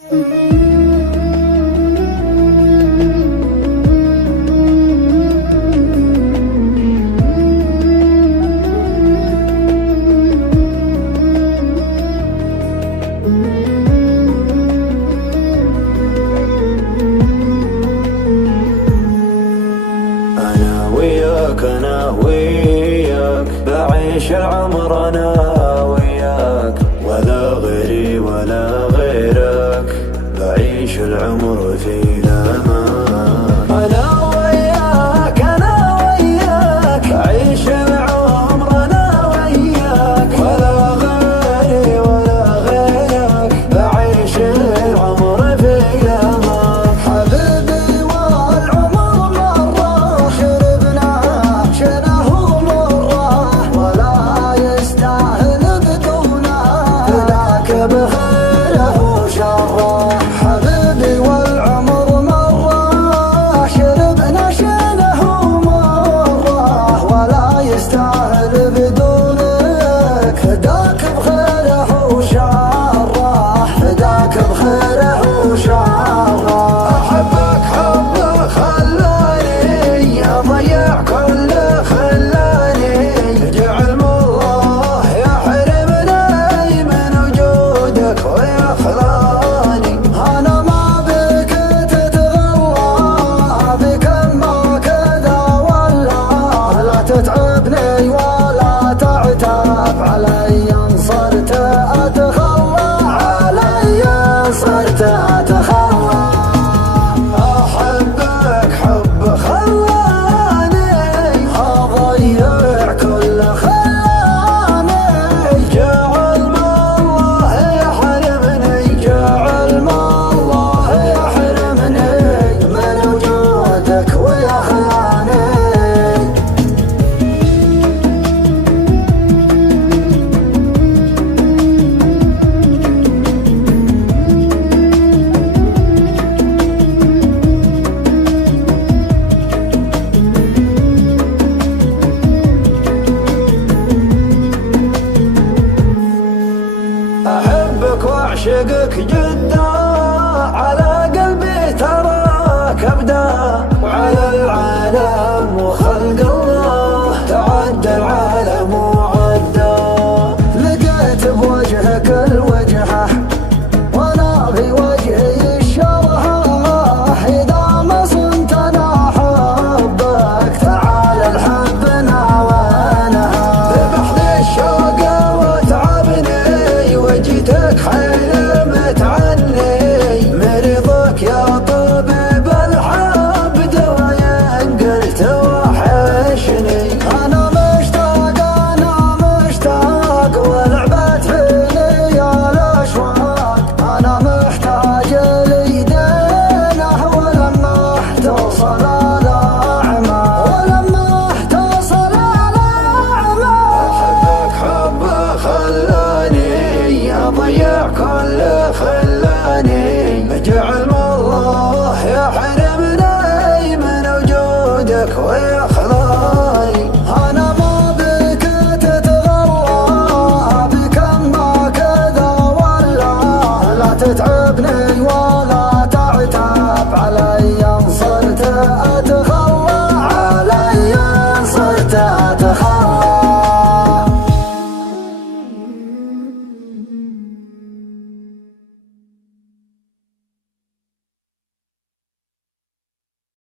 أنا وياك بعيش العمر أنا وياك، ولا غيري ولا غيرك، بعيش العمر في الأمان. أنا وياك بعيش العمر أنا وياك، ولا غيري ولا غيرك، بعيش العمر في الأمان. حبيبي والعمر مرة شربنا شنه مرة، ولا يستاهل بدونه، فداك بخيره وشره. حبيبي والعمر مرة شربنا شنه مرة، ولا يستاهل بدونك، فداك بخيره وشره، فداك بخيره وشره. أحبك حب خلاني أضيع كل خلاني، جعل الله يحرمني من وجودك ويخلاني. أنا ما بك تتغلى، بك ما كذا ولا، لا تتعبني ولا تعتاب علي، إن صرت أتخلى، علي إن صرت أتخلى. أحبك حب خلاني أضيع كل خلاني، جعل ما الله يحرمني، جعل ما الله يحرمني من وجودك ويخلاني. أحبك وأعشقك جدا، على قلبي تراك أبدا، وعلى العالم وخلق الله تعدى العالم وعدى. لقيت بوجهك الوجهة، وانا في وجهي الشرهة، إذا ما صنت انا حبك، تعال الحبنا وينها. ذبحت الشوق وتعبني، وجيتك حلمت عني، مرضك يا طبيب الحب دواء قلت وحشني. انا مشتاق ولعبت فيني الاشواق، انا محتاج ليدينه، ولما توصل الاعمار، ولما توصل الاعمار. أحبك حب خلاني أضيع كل خلاني، جعل الله يحرمني من وجودك ويخلاني. أنا ما بك تتغلى، بك ما كذا ولا، لا تتعبني